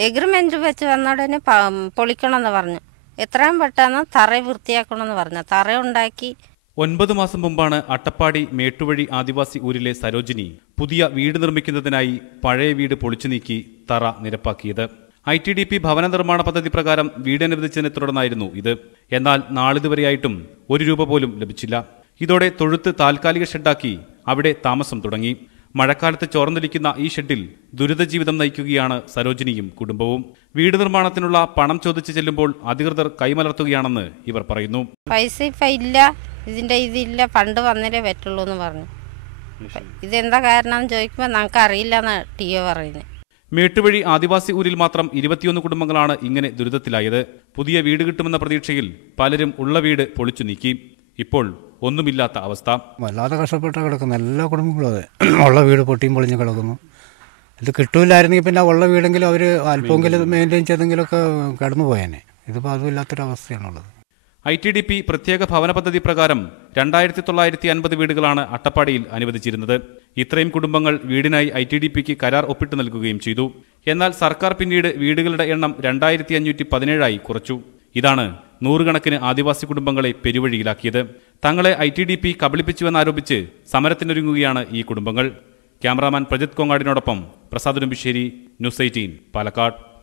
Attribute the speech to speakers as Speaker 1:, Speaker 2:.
Speaker 1: Agreement വെച്ച് വന്ന ഉടനെ പ- പൊളിക്കണമെന്ന് പറഞ്ഞു. എത്രയും പെട്ടെന്ന് തറ വൃത്തിയാക്കണമെന്ന് പറഞ്ഞു. തറ ഉണ്ടാക്കി.
Speaker 2: ഒൻപത് മാസം മുമ്പാണ് അട്ടപ്പാടി മേട്ടുവഴി ആദിവാസി ഊരിലെ സരോജിനി പുതിയ വീട് നിർമ്മിക്കുന്നതിനായി പഴയ വീട് പൊളിച്ചു നീക്കി തറ നിരപ്പാക്കിയത്. ഐ ടി ഡി പി ഭവന നിർമ്മാണ പദ്ധതി പ്രകാരം വീട് അനുവദിച്ചതിനെ തുടർന്നായിരുന്നു ഇത്. എന്നാൽ നാളിതുവരെയായിട്ടും ഒരു രൂപ പോലും ലഭിച്ചില്ല. ഇതോടെ തൊഴുത്ത് താൽക്കാലിക ഷെഡാക്കി അവിടെ താമസം തുടങ്ങി. മഴക്കാലത്ത് ചോർന്നൊലിക്കുന്ന ഈ ഷെഡിൽ ദുരിത ജീവിതം നയിക്കുകയാണ് സരോജിനിയും കുടുംബവും. വീട് നിർമ്മാണത്തിനുള്ള പണം ചോദിച്ചു ചെല്ലുമ്പോൾ അധികൃതർ കൈമലർത്തുകയാണെന്ന് ഇവർ പറയുന്നു.
Speaker 1: പൈസ ഇപ്പം ഇല്ല. ഇതിന്റെ ഇതില്ല ഫണ്ട് വന്നേ പറ്റുള്ളൂ എന്ന് പറഞ്ഞു. ഇതെന്താ കാരണം ചോദിക്കുമ്പോ ചോദിക്കുമ്പോൾ ഞങ്ങൾക്ക് അറിയില്ല എന്നാണ് ടി ഒ പറയുന്നത്
Speaker 2: മേട്ടുവഴി ആദിവാസി ഊരിൽ മാത്രം ഇരുപത്തിയൊന്ന് കുടുംബങ്ങളാണ് ഇങ്ങനെ ദുരിതത്തിലായത്. പുതിയ വീട് കിട്ടുമെന്ന പ്രതീക്ഷയിൽ പലരും ഉള്ള വീട് പൊളിച്ചു നീക്കി. ഇപ്പോൾ ഒന്നുമില്ലാത്ത അവസ്ഥ.
Speaker 3: വല്ലാതെ കഷ്ടപ്പെട്ട് കിടക്കുന്നു എല്ലാ കുടുംബങ്ങളും അതെ. ഉള്ള വീട് പൊട്ടിയും പൊളിഞ്ഞ് കിടക്കുന്നു. ഇത് കിട്ടൂലായിരുന്നെങ്കിൽ പിന്നെ ഉള്ള വീടെങ്കിലും അവർ അല്പമെങ്കിലും മെയിന്റെയിൻ ചെയ്തെങ്കിലൊക്കെ കിടന്നു പോയേനെ. ഇതിപ്പോൾ അതും ഇല്ലാത്തൊരവസ്ഥയാണുള്ളത്
Speaker 2: ഐ ടി ഡി പി പ്രത്യേക ഭവന പദ്ധതി പ്രകാരം രണ്ടായിരത്തി തൊള്ളായിരത്തി അൻപത് വീടുകളാണ് അട്ടപ്പാടിയിൽ അനുവദിച്ചിരുന്നത്. ഇത്രയും കുടുംബങ്ങൾ വീടിനായി ഐ ടി ഡി പിക്ക് കരാർ ഒപ്പിട്ട് നൽകുകയും ചെയ്തു. എന്നാൽ സർക്കാർ പിന്നീട് വീടുകളുടെ എണ്ണം രണ്ടായിരത്തി അഞ്ഞൂറ്റി പതിനേഴായി കുറച്ചു. ഇതാണ് നൂറുകണക്കിന് ആദിവാസി കുടുംബങ്ങളെ പെരുവഴിയിലാക്കിയത്. തങ്ങളെ ഐ ടി ഡി പി കബളിപ്പിച്ചുവെന്നാരോപിച്ച് സമരത്തിനൊരുങ്ങുകയാണ് ഈ കുടുംബങ്ങൾ. ക്യാമറാമാൻ പ്രജിത് കൊങ്ങാടിനോടൊപ്പം പ്രസാദ് ഉടുമ്പിശ്ശേരി ന്യൂസ് എയ്റ്റീൻ പാലക്കാട്.